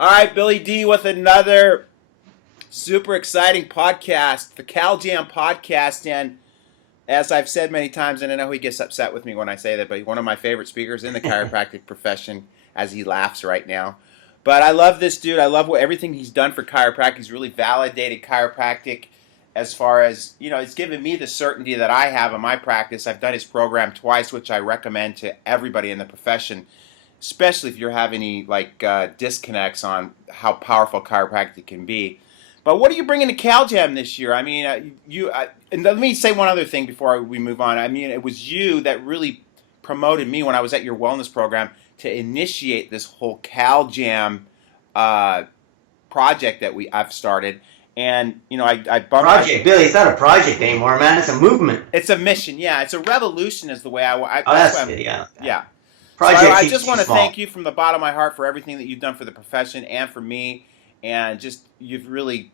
All right, Billy D with another super exciting podcast, the Cal Jam podcast. And as I've said many times, and I know he gets upset with me when I say that, but he's one of my favorite speakers in the chiropractic profession, as he laughs right now. But I love this dude. I love everything he's done for chiropractic. He's really validated chiropractic as far as, it's given me the certainty that I have in my practice. I've done his program twice, which I recommend to everybody in the profession, especially if you're having any disconnects on how powerful chiropractic can be. But what are you bringing to Cal Jam this year? I mean, and let me say one other thing before we move on. I mean, it was you that really promoted me when I was at your wellness program to initiate this whole Cal Jam project that I've started. And, I bumped... Project, Billy, it's not a project anymore, man. It's a movement. It's a mission, yeah. It's a revolution is the way that's good, yeah. Yeah. Project so I just want to thank you from the bottom of my heart for everything that you've done for the profession and for me. And just, you've really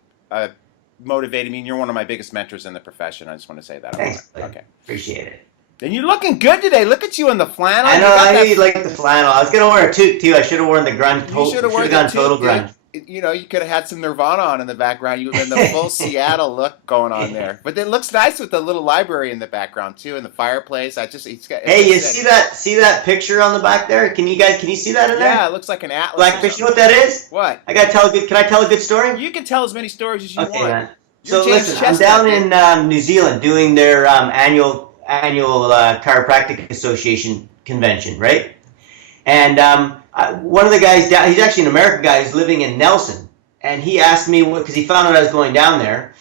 motivated me. And you're one of my biggest mentors in the profession. I just want to say that. Thanks. Okay. Appreciate it. And you're looking good today. Look at you in the flannel. I know you like the flannel. I was going to wear a toque, too. I should have worn the grunge. You should have worn gone total grunge. You could have had some Nirvana on in the background. You would have been the full Seattle look going on there. But it looks nice with the little library in the background too, and the fireplace. Hey, you see that picture on the back there? Can you see that in there? Yeah, it looks like an atlas. Blackfish. You know what that is? What? Can I tell a good story? You can tell as many stories as you want. Man. So listen, Chestnut, I'm down in New Zealand doing their annual chiropractic association convention, right? And one of the guys down, he's actually an American guy who's living in Nelson, and he asked me, because he found out I was going down there,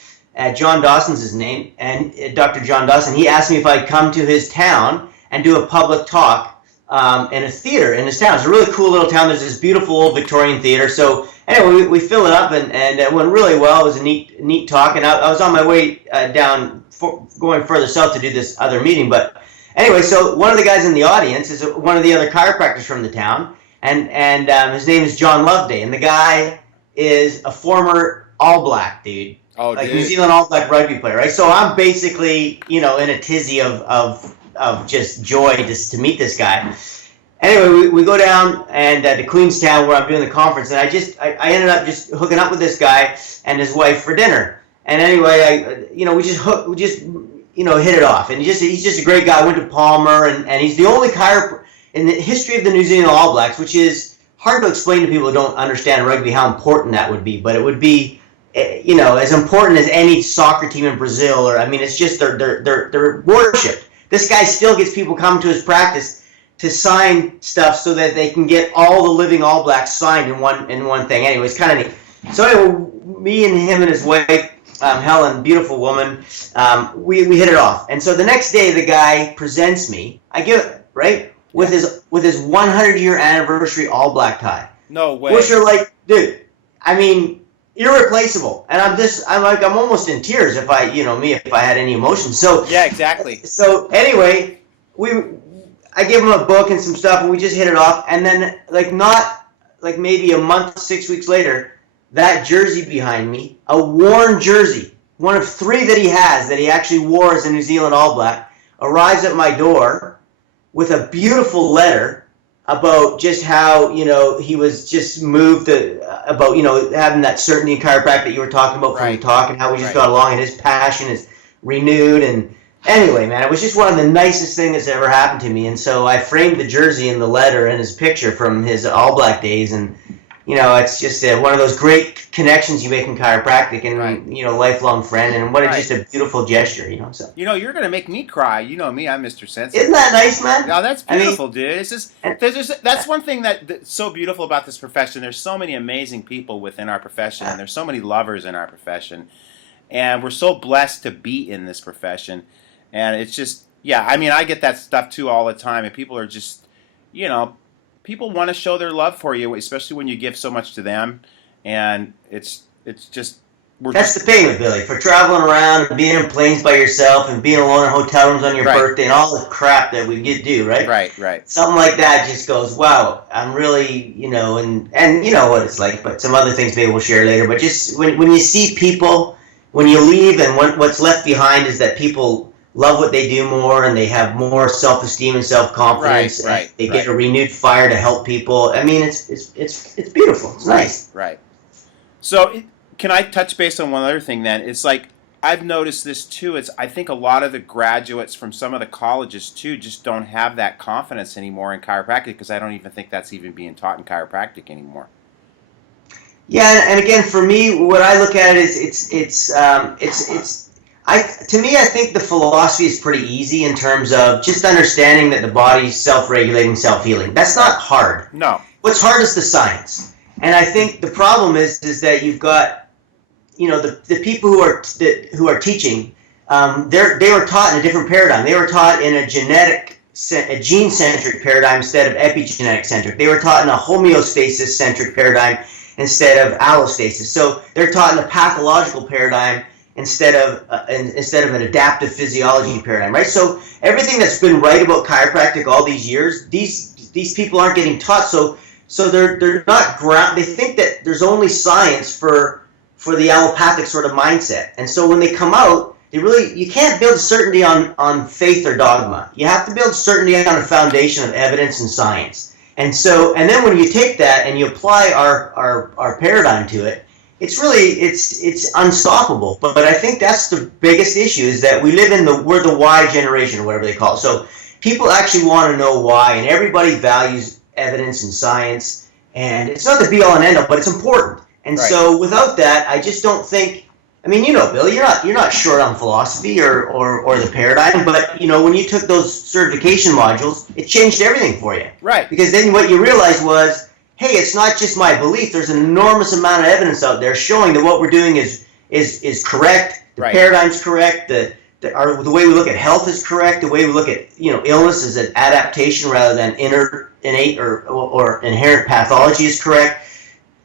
John Dawson's his name, and Dr. John Dawson, he asked me if I'd come to his town and do a public talk in a theater in his town. It's a really cool little town. There's this beautiful old Victorian theater. So anyway, we fill it up, and it went really well. It was a neat talk, and I was on my way going further south to do this other meeting. But anyway, so one of the guys in the audience is one of the other chiropractors from the town, and his name is John Loveday, and the guy is a former All Black dude. Oh, like New Zealand All Black rugby player, right? So I'm basically, in a tizzy of just joy just to meet this guy. Anyway, we go down and to Queenstown where I'm doing the conference, and I ended up just hooking up with this guy and his wife for dinner. And anyway, we just hit it off. And he's just a great guy. I went to Palmer, and he's the only chiropractor in the history of the New Zealand All Blacks, which is hard to explain to people who don't understand rugby how important that would be. But it would be, as important as any soccer team in Brazil. It's just they're worshipped. This guy still gets people coming to his practice to sign stuff so that they can get all the living All Blacks signed in one thing. Anyway, it's kind of neat. So anyway, me and him and his wife, Helen, beautiful woman, we hit it off. And so the next day, the guy presents me. I give it, right? With his 100-year anniversary All Black tie. No way. Which are like, dude, irreplaceable. And I'm almost in tears if I had any emotion. So yeah, exactly. So anyway, I gave him a book and some stuff, and we just hit it off. And then maybe a month, 6 weeks later, that jersey behind me, a worn jersey, one of 3 that he has that he actually wore as a New Zealand All Black, arrives at my door with a beautiful letter about just how, he was just moved about, having that certainty in chiropractic that you were talking about from your talk, and how we just got along, and his passion is renewed. And anyway, man, it was just one of the nicest things that's ever happened to me. And so I framed the jersey and the letter and his picture from his All Black days, and it's just one of those great connections you make in chiropractic, and lifelong friend, and just a beautiful gesture, So you're gonna make me cry. You know me, I'm Mr. Sensitive. Isn't that nice, man? No, that's beautiful, dude. It's just that's one thing that's so beautiful about this profession. There's so many amazing people within our profession, and there's so many lovers in our profession, and we're so blessed to be in this profession. And it's just, I get that stuff too all the time, and people are just, people want to show their love for you, especially when you give so much to them, and it's just... That's the thing with Billy, for traveling around and being in planes by yourself and being alone in hotel rooms on your birthday and all the crap that we get do, right? Right. Something like that just goes, wow, I'm really, and you know what it's like, but some other things maybe we'll share later, but just when you see people, when you leave, and what's left behind is that people love what they do more, and they have more self-esteem and self-confidence. Right. They get a renewed fire to help people. I mean, it's beautiful. It's nice. Right. So can I touch base on one other thing then? It's like I've noticed this too. I think a lot of the graduates from some of the colleges too just don't have that confidence anymore in chiropractic, because I don't even think that's even being taught in chiropractic anymore. Yeah, and again, for me, what I look at it is to me, I think the philosophy is pretty easy in terms of just understanding that the body's self-regulating, self-healing. That's not hard. No. What's hard is the science. And I think the problem is that you've got, the people who are teaching, they were taught in a different paradigm. They were taught in a gene-centric paradigm instead of epigenetic-centric. They were taught in a homeostasis-centric paradigm instead of allostasis. So they're taught in a pathological paradigm instead of an adaptive physiology paradigm, right? So everything that's been right about chiropractic all these years, these people aren't getting taught. So they're not ground. They think that there's only science for the allopathic sort of mindset, and so when they come out, you can't build certainty on faith or dogma. You have to build certainty on a foundation of evidence and science. And then when you take that and you apply our paradigm to it, it's unstoppable. But I think that's the biggest issue, is that we're the why generation, or whatever they call it. So people actually want to know why, and everybody values evidence and science, and it's not the be all and end all, but it's important. And right. So without that, I just don't think. I mean, Bill, you're not short on philosophy or the paradigm, but when you took those certification modules, it changed everything for you. Right. Because then what you realized was, hey, it's not just my belief. There's an enormous amount of evidence out there showing that what we're doing is correct. The right. paradigm's correct. The way we look at health is correct. The way we look at illness is an adaptation rather than innate or inherent pathology is correct.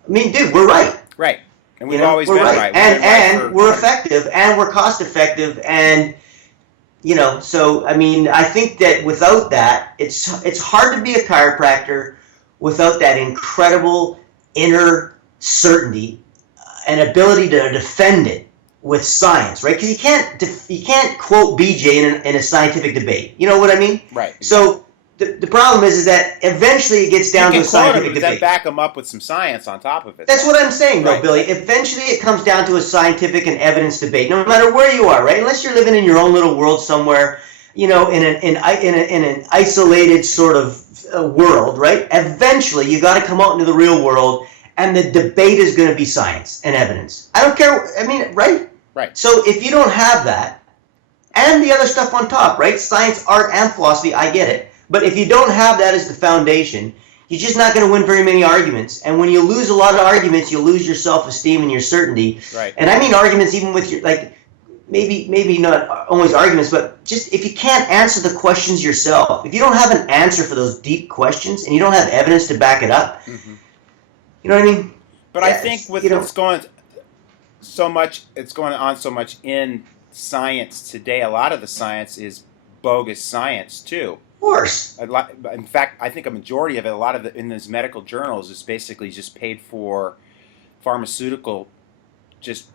I mean, dude, we're right. Right. And we've always been right. And we're effective, and we're cost effective, and so I mean, I think that without that, it's hard to be a chiropractor without that incredible inner certainty and ability to defend it with science, right? Because you can't quote BJ in a scientific debate. You know what I mean? Right. So the problem is that eventually it gets down to a scientific debate. Then back them up with some science on top of it. That's what I'm saying, though, right. Billy. Eventually it comes down to a scientific and evidence debate, no matter where you are, right? Unless you're living in your own little world somewhere, in an isolated sort of world, right? Eventually you got to come out into the real world, and the debate is going to be science and evidence. I don't care. I mean, right? Right. So if you don't have that, and the other stuff on top, right? Science, art, and philosophy, I get it. But if you don't have that as the foundation, you're just not going to win very many arguments. And when you lose a lot of arguments, you lose your self-esteem and your certainty. Right. And I mean arguments even with your, maybe not always arguments, but just if you can't answer the questions yourself, if you don't have an answer for those deep questions and you don't have evidence to back it up, mm-hmm. You know what I mean? But I think with what's going on so much in science today, a lot of the science is bogus science too. Of course. In fact, I think a majority of it, a lot of it in these medical journals, is basically just paid for pharmaceutical, just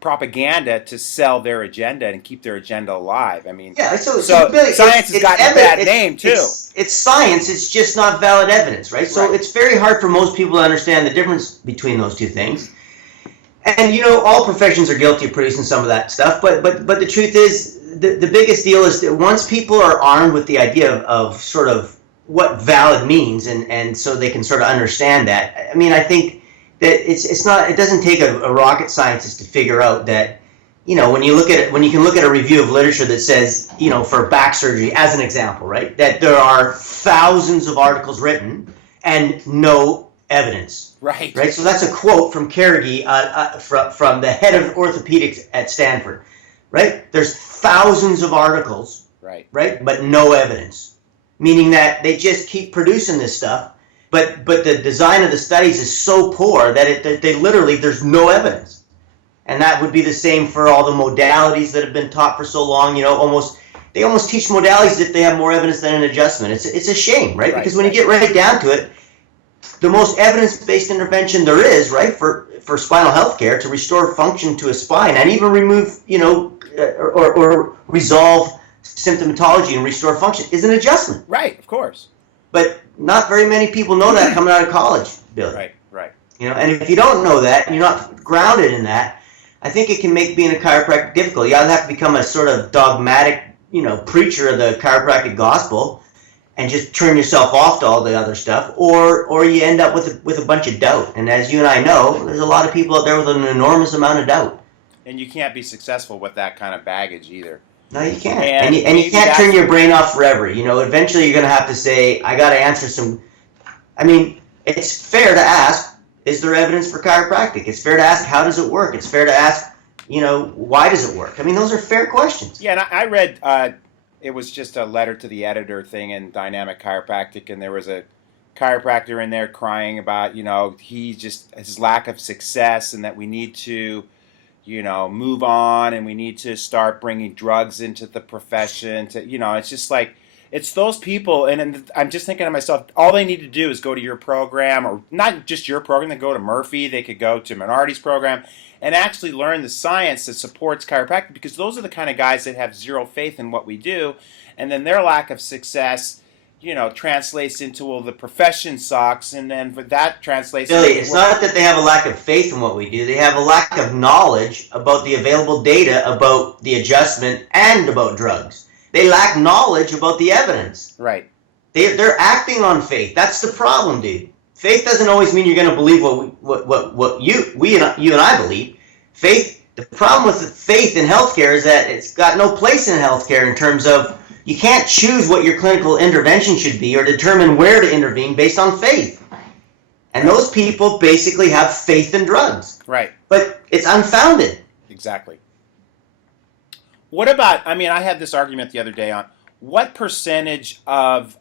propaganda to sell their agenda and keep their agenda alive. I mean, yeah. So Billy, science has gotten a bad name too. It's science. It's just not valid evidence, right? So it's very hard for most people to understand the difference between those two things. And all professions are guilty of producing some of that stuff. But the truth is, the biggest deal is that once people are armed with the idea of sort of what valid means, and so they can sort of understand that. I mean, I think that it doesn't take a rocket scientist to figure out that, when you can look at a review of literature that says, for back surgery as an example, right, that there are thousands of articles written and no evidence. Right. Right. So that's a quote from Carnegie, from the head of orthopedics at Stanford. Right. There's thousands of articles. Right. Right. But no evidence, meaning that they just keep producing this stuff. But the design of the studies is so poor that they literally, there's no evidence. And that would be the same for all the modalities that have been taught for so long. They almost teach modalities if they have more evidence than an adjustment. It's a shame, right? Because when you get right down to it, the most evidence-based intervention there is, right, for spinal health care to restore function to a spine and even remove, or resolve symptomatology and restore function is an adjustment. Right, of course. But not very many people know that coming out of college, Billy. Right. And if you don't know that, and you're not grounded in that, I think it can make being a chiropractor difficult. You either have to become a sort of dogmatic, preacher of the chiropractic gospel and just turn yourself off to all the other stuff, or you end up with a bunch of doubt. And as you and I know, there's a lot of people out there with an enormous amount of doubt. And you can't be successful with that kind of baggage either. No, you can't. And you can't turn your brain off forever. Eventually you're going to have to say, I got to answer some. I mean, it's fair to ask, is there evidence for chiropractic? It's fair to ask, how does it work? It's fair to ask, why does it work? I mean, those are fair questions. Yeah, and I read, it was just a letter to the editor thing in Dynamic Chiropractic, and there was a chiropractor in there crying about, his lack of success, and that we need to, move on, and we need to start bringing drugs into the profession. It's just like, it's those people, and I'm just thinking to myself, all they need to do is go to your program, or not just your program, they go to Murphy, they could go to Minardi's program, and actually learn the science that supports chiropractic, because those are the kind of guys that have zero faith in what we do, and then their lack of success, translates into, well, the profession sucks, and then that translates Billy, it's not that they have a lack of faith in what we do. They have a lack of knowledge about the available data about the adjustment and about drugs. They lack knowledge about the evidence. Right. They're acting on faith. That's the problem, dude. Faith doesn't always mean you're going to believe what you and I believe. Faith. The problem with faith in healthcare is that it's got no place in healthcare in terms of you can't choose what your clinical intervention should be or determine where to intervene based on faith. And those people basically have faith in drugs. Right. But it's unfounded. Exactly. What about, I had this argument the other day on what percentage of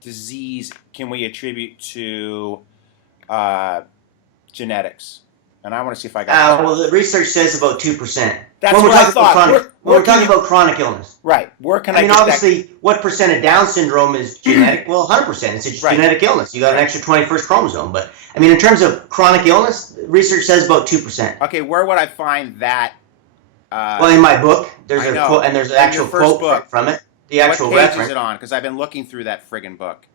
disease can we attribute to genetics? And I want to see if I got well, the research says about 2%. That's what I thought. When we're talking about chronic illness. Right. Where can I get obviously, what percent of Down syndrome is genetic? Well, 100%. It's a genetic illness. You got an extra 21st chromosome. But, in terms of chronic illness, research says about 2%. Okay, where would I find that? Well, in my book, there's a quote, and there's an actual quote from it. The actual what page reference. Is it on? Because I've been looking through that friggin' book.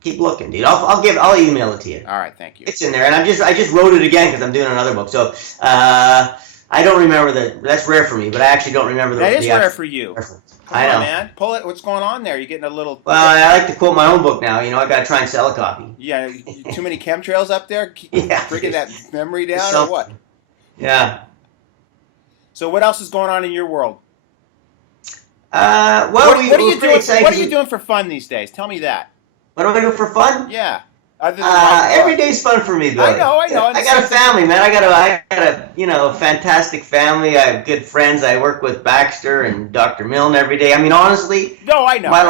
Keep looking, dude. I'll email it to you. All right, thank you. It's in there, and I just wrote it again because I'm doing another book. So I don't remember that's rare for me, but I actually don't remember that is rare for you. Reference. I know, man. Pull it. What's going on there? You're getting a little. Well, I like to quote my own book now. I got to try and sell a copy. Yeah, too many chemtrails up there. Bringing that memory down, or what? Yeah. So what else is going on in your world? Well, what are you doing? What are you doing for fun these days? Tell me that. What do I do for fun? Yeah. Every day's fun for me, Billy. I know. I got a family, man. I got a fantastic family. I have good friends. I work with Baxter and Dr. Milne every day. Honestly. No, I know. My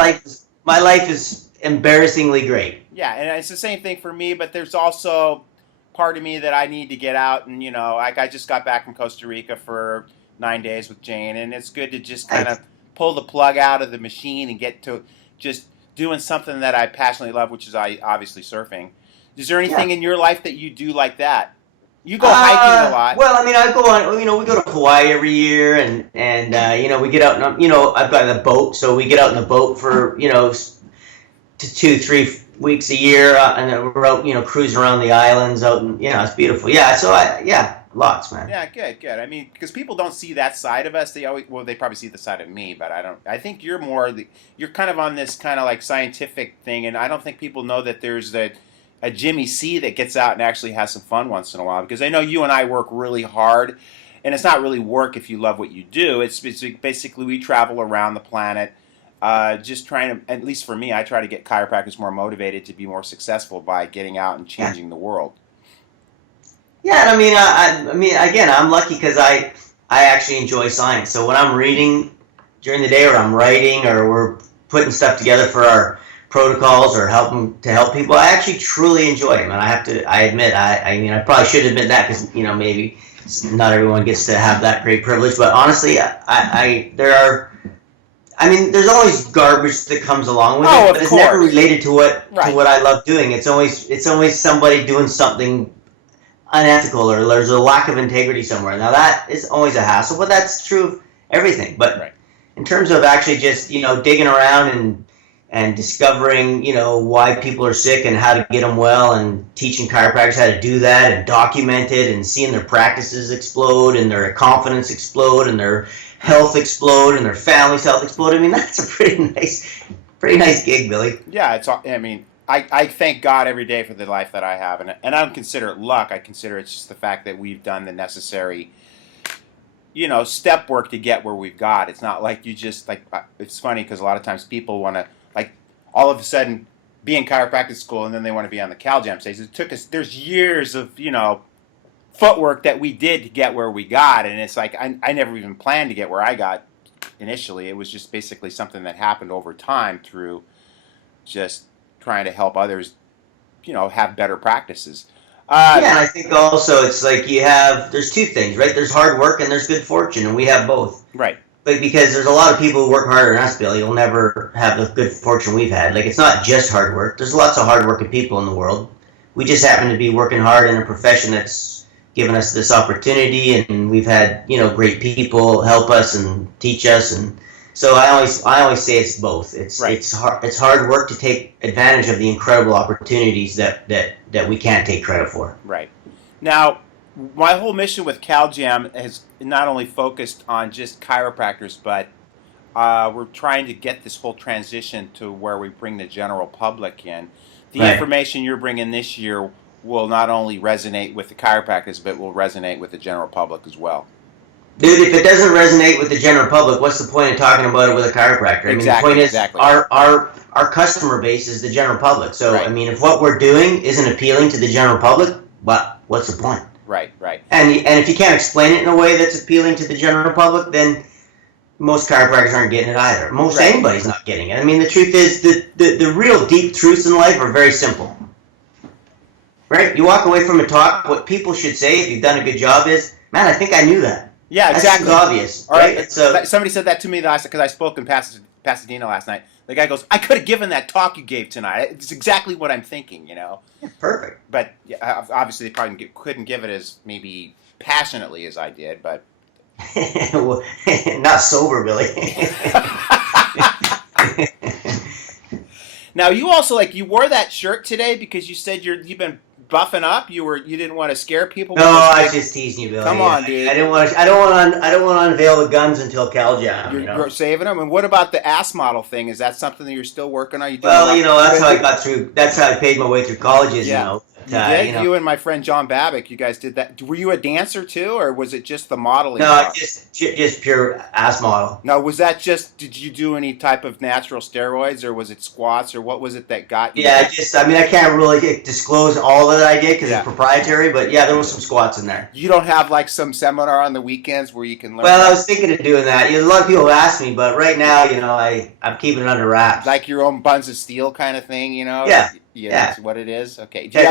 life is embarrassingly great. Yeah, and it's the same thing for me. But there's also part of me that I need to get out, and I just got back from Costa Rica for 9 days with Jane, and it's good to just kind of pull the plug out of the machine and get to just doing something that I passionately love, which is obviously surfing. Is there anything in your life that you do like that? You go hiking a lot. Well, I go on. We go to Hawaii every year, and we get out. I've got a boat, so we get out in the boat for 2-3 weeks a year, and then we're out, cruising around the islands. Out and it's beautiful. Yeah, so lots, man. Yeah, good. Because people don't see that side of us. They probably see the side of me, but I don't. I think you're you're kind of on this kind of like scientific thing, and I don't think people know that there's a Jimmy C that gets out and actually has some fun once in a while. Because I know you and I work really hard, and it's not really work if you love what you do. It's basically we travel around the planet, just trying to. At least for me, I try to get chiropractors more motivated to be more successful by getting out and changing the world. Yeah, and again, I'm lucky because I actually enjoy science. So when I'm reading during the day, or I'm writing, or we're putting stuff together for our protocols or help people, I actually truly enjoy them. And I admit, I probably should admit that because maybe not everyone gets to have that great privilege. But honestly, there's always garbage that comes along with it, but it's never related to what I love doing. It's always somebody doing something unethical or there's a lack of integrity somewhere. Now that is always a hassle, but that's true of everything. But Right. in terms of actually just, digging around and discovering, why people are sick and how to get them well, and teaching chiropractors how to do that and document it, and seeing their practices explode and their confidence explode and their health explode and their family's health explode. I mean, that's a pretty nice gig, Billy. Yeah, I thank God every day for the life that I have, and I don't consider it luck. I consider it just the fact that we've done the necessary, step work to get where we've got. It's not like you just it's funny because a lot of times people want to all of a sudden be in chiropractic school and then they want to be on the CalJam stage. It took us. There's years of footwork that we did to get where we got, and it's like I never even planned to get where I got initially. It was just basically something that happened over time through just trying to help others, have better practices. Yeah, and I think also it's like there's two things, right? There's hard work and there's good fortune, and we have both. Right. But because there's a lot of people who work harder than us, Billy, you'll never have the good fortune we've had. Like, it's not just hard work. There's lots of hard-working people in the world. We just happen to be working hard in a profession that's given us this opportunity, and we've had, great people help us and teach us, and so I always say it's both. It's hard work to take advantage of the incredible opportunities that we can't take credit for. Right. Now, my whole mission with CalJam has not only focused on just chiropractors, but we're trying to get this whole transition to where we bring the general public in. The information you're bringing this year will not only resonate with the chiropractors, but will resonate with the general public as well. Dude, if it doesn't resonate with the general public, what's the point of talking about it with a chiropractor? I mean, the point is our customer base is the general public. So, I mean, if what we're doing isn't appealing to the general public, what's the point? Right. And if you can't explain it in a way that's appealing to the general public, then most chiropractors aren't getting it either. Anybody's not getting it. I mean, the truth is the real deep truths in life are very simple. Right? You walk away from a talk, what people should say if you've done a good job is, man, I think I knew that. Yeah, exactly. That's obvious, right? Somebody said that to me last night because I spoke in Pasadena last night. The guy goes, I could have given that talk you gave tonight. It's exactly what I'm thinking, Perfect. But obviously they probably couldn't give it as maybe passionately as I did, but... Well, not sober, Billy. Now, you also, you wore that shirt today because you said you've been buffing up. You didn't want to scare people. No, I was just teasing you, Billy. Come on, dude. I don't want to unveil the guns until CalJam. You're saving them. And what about the ass model thing? Is that something that you're still working on? That's how I got through. That's how I paid my way through colleges. Yeah. You and my friend John Babick, you guys did that. Were you a dancer too, or was it just the modeling? No, just pure ass model. No, was that did you do any type of natural steroids, or was it squats, or what was it that got you? Yeah, I can't really disclose all that I did because it's proprietary, but yeah, there was some squats in there. You don't have some seminar on the weekends where you can learn? Well, I was thinking of doing that. A lot of people have asked me, but right now, I'm keeping it under wraps. Like your own buns of steel kind of thing, Yeah. Yeah, that's what it is. Okay. Do you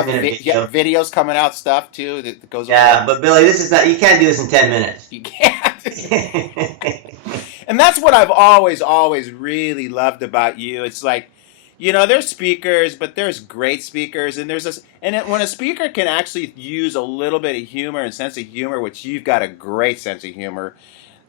have videos coming out, stuff too that goes? Yeah, but Billy, this is not. You can't do this in 10 minutes. You can't. And that's what I've always really loved about you. It's there's speakers, but there's great speakers, and when a speaker can actually use a little bit of humor and sense of humor, which you've got a great sense of humor,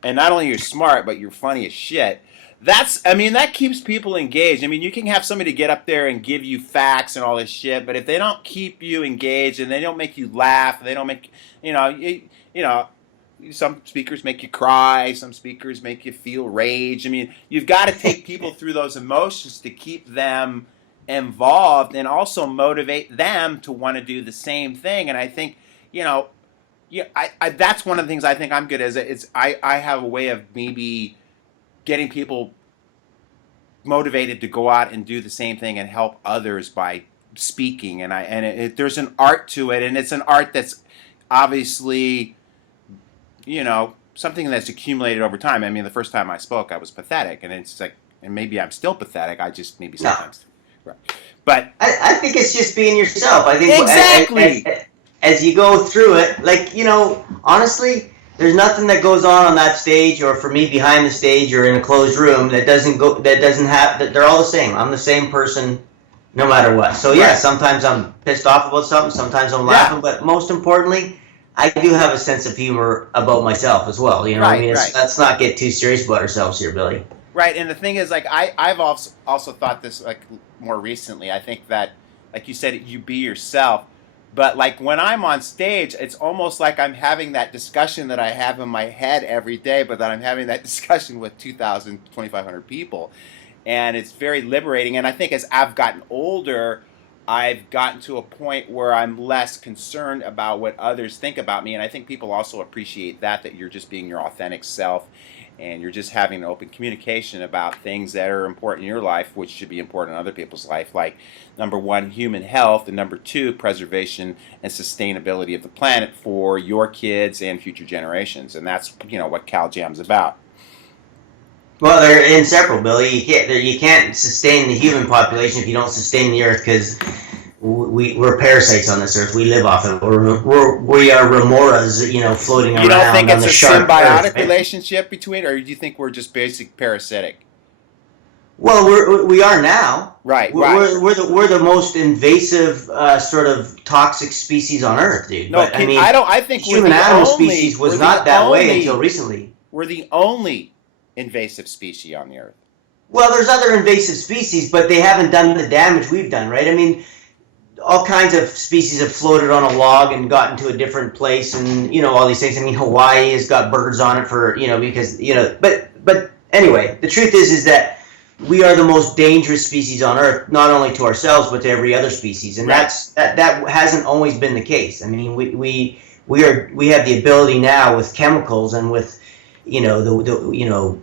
and not only you're smart, but you're funny as shit. That keeps people engaged. You can have somebody get up there and give you facts and all this shit, but if they don't keep you engaged and they don't make you laugh, they don't make, some speakers make you cry, some speakers make you feel rage. You've got to take people through those emotions to keep them involved and also motivate them to want to do the same thing. And I think, that's one of the things I think I'm good at. I have a way of maybe getting people motivated to go out and do the same thing and help others by speaking, there's an art to it, and it's an art that's obviously, something that's accumulated over time. The first time I spoke, I was pathetic, and it's and maybe I'm still pathetic. I just maybe sometimes, right? But I think it's just being yourself. I think exactly as you go through it, honestly. There's nothing that goes on that stage, or for me behind the stage, or in a closed room that they're all the same. I'm the same person no matter what. So yeah, Right. sometimes I'm pissed off about something, sometimes I'm laughing, but most importantly, I do have a sense of humor about myself as well. You know what I Right, mean? right. Let's not get too serious about ourselves here, Billy. Right, and the thing is, like, I've also thought this, like, more recently. I think that, like you said, you be yourself, but like when I'm on stage, it's almost like I'm having that discussion that I have in my head every day, but that I'm having that discussion with 2,000, 2,500 people, and it's very liberating. And I think as I've gotten older, I've gotten to a point where I'm less concerned about what others think about me, and I think people also appreciate that you're just being your authentic self, and you're just having an open communication about things that are important in your life, which should be important in other people's life, like number one, human health, and number two, preservation and sustainability of the planet for your kids and future generations. And that's what Cal Jam's about. Well, they're inseparable, Billy. You can't sustain the human population if you don't sustain the earth, because we're parasites on this earth. We live off of it. We are remoras, floating You don't think around on it's the a sharp symbiotic earth. Right? relationship between, or do you think we're just basic parasitic? Well, we are now. Right, right. We're the most invasive sort of toxic species on Earth, dude. No, But I mean, I don't. I think we're human the animal only. species was We're not the that way only. until recently. We're the only invasive species on the earth. Well, there's other invasive species, but they haven't done the damage we've done, right? I mean, all kinds of species have floated on a log and gotten to a different place, and all these things. I mean, Hawaii has got birds on it for because but anyway, the truth is that we are the most dangerous species on Earth, not only to ourselves but to every other species, and Right. that hasn't always been the case. I mean, we have the ability now with chemicals and with the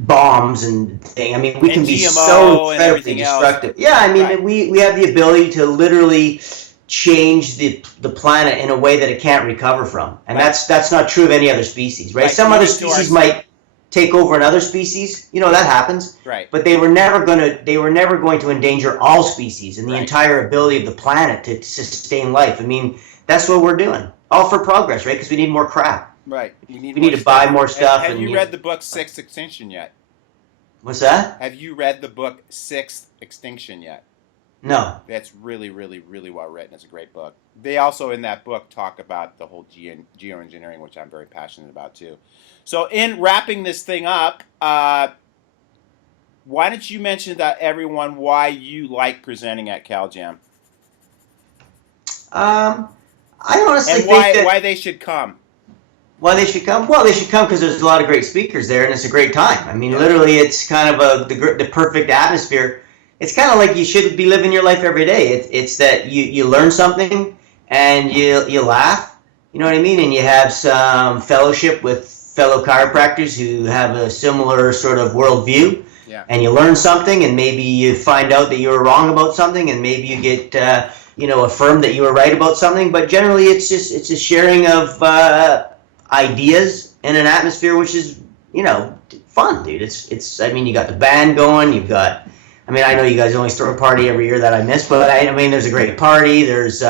bombs and thing. I mean, we And can be so GMO and incredibly everything else. destructive. Yeah, I mean, Right. we have the ability to literally change the planet in a way that it can't recover from, and Right. that's not true of any other species, right? Right. Some We other need to species might take over another species, that happens. Right. But they were never going to endanger all species and the Right. entire ability of the planet to sustain life. I mean, that's what we're doing, all for progress, right? Because we need more crap. Right. We need to buy more stuff. Have you read the book Sixth Extinction yet? What's that? Have you read the book Sixth Extinction yet? No. That's really, really, really well written. It's a great book. They also, in that book, talk about the whole geoengineering, which I'm very passionate about, too. So, in wrapping this thing up, why don't you mention to everyone why you like presenting at CalJam? I honestly And think that why they should come. why they should come. Well, they should come because there's a lot of great speakers there, and it's a great time. I mean, Yeah. literally, it's kind of the perfect atmosphere. It's kind of like you should be living your life every day. It's that you learn something and you laugh. You know what I mean? And you have some fellowship with fellow chiropractors who have a similar sort of worldview. Yeah. And you learn something, and maybe you find out that you were wrong about something, and maybe you get affirmed that you were right about something. But generally, it's a sharing of ideas in an atmosphere which is fun, dude. It's I mean, you got the band going, you've got, I mean, I know you guys only throw a party every year that I miss, but I mean, there's a great party. There's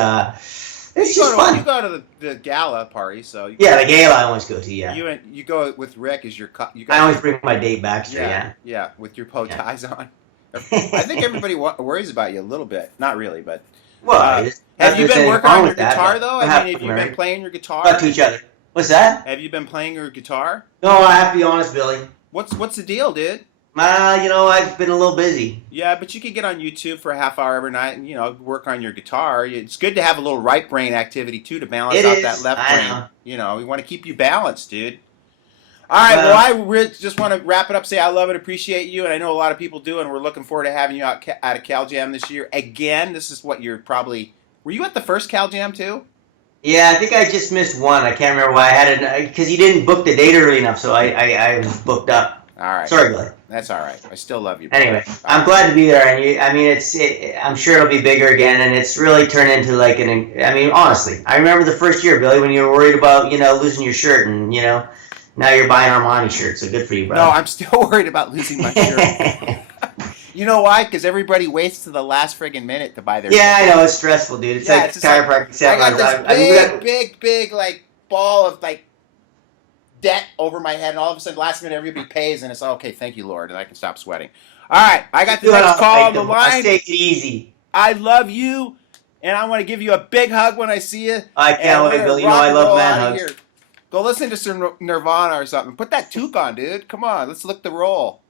it's just fun. You go to the gala party, so The gala I always go to. Yeah, you go with Rick as your you I always bring my date back. Yeah, with your bow ties on. I think everybody worries about you a little bit. Not really, but well, have you been working on your guitar though? I mean, have you married. been playing your guitar? Not to each other. What's that? Have you been playing your guitar? No, I have to be honest, Billy. What's the deal, dude? I've been a little busy. Yeah, but you could get on YouTube for a half hour every night and work on your guitar. It's good to have a little right brain activity too to balance out that left brain. We want to keep you balanced, dude. All right, well, I just want to wrap it up. Say I love and appreciate you, and I know a lot of people do, and we're looking forward to having you out at CalJam this year again. This is what you're probably. Were you at the first CalJam too? Yeah, I think I just missed one. I can't remember why I had it because you didn't book the date early enough, so I was booked up. All right. Sorry, Billy. That's all right. I still love you. Anyway, I'm glad to be there, and I'm sure it'll be bigger again, and it's really turned into like honestly, I remember the first year, Billy, when you were worried about losing your shirt, and now you're buying Armani shirts, so good for you, brother. No, I'm still worried about losing my shirt. You know why? Because everybody waits to the last friggin' minute to buy their. Yeah, I know, it's stressful, dude. It's like chiropractic seminar. I got this big like ball of like debt over my head, and all of a sudden, last minute, everybody pays, and it's okay. Thank you, Lord, and I can stop sweating. All right, I got the next call on the line. Take it easy. I love you, and I want to give you a big hug when I see you. I can't wait, Billy. You know I love man hugs. Here. Go listen to some Nirvana or something. Put that toque on, dude. Come on, let's look the roll.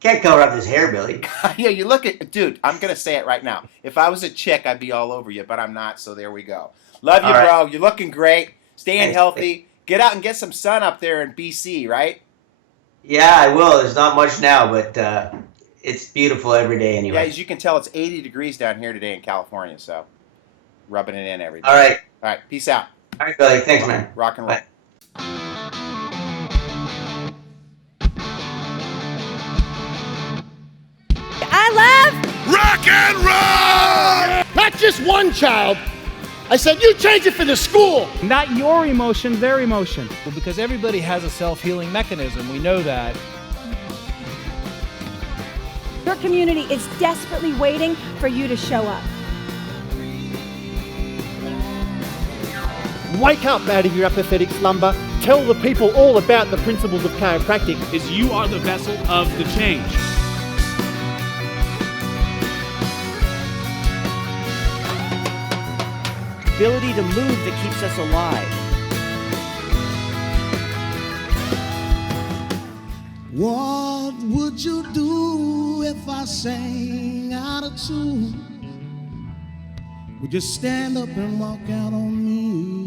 Can't cover up his hair, Billy. Yeah, you look at... Dude, I'm going to say it right now. If I was a chick, I'd be all over you, but I'm not, so there we go. Love you, bro. You're looking great. Staying healthy. Get out and get some sun up there in BC, right? Yeah, I will. There's not much now, but it's beautiful every day anyway. Yeah, as you can tell, it's 80 degrees down here today in California, so rubbing it in every day. All right. All right, peace out. All right, Billy. Thanks, man. Rock and roll. Bye. I love rock and roll! Not just one child. I said, you change it for the school. Not your emotion, their emotion. Well, because everybody has a self-healing mechanism. We know that. your community is desperately waiting for you to show up. Wake up out of your apathetic slumber. Tell the people all about the principles of chiropractic. Is you are the vessel of the change. Ability to move that keeps us alive. What would you do if I sang out of tune? Would you stand up and walk out on me?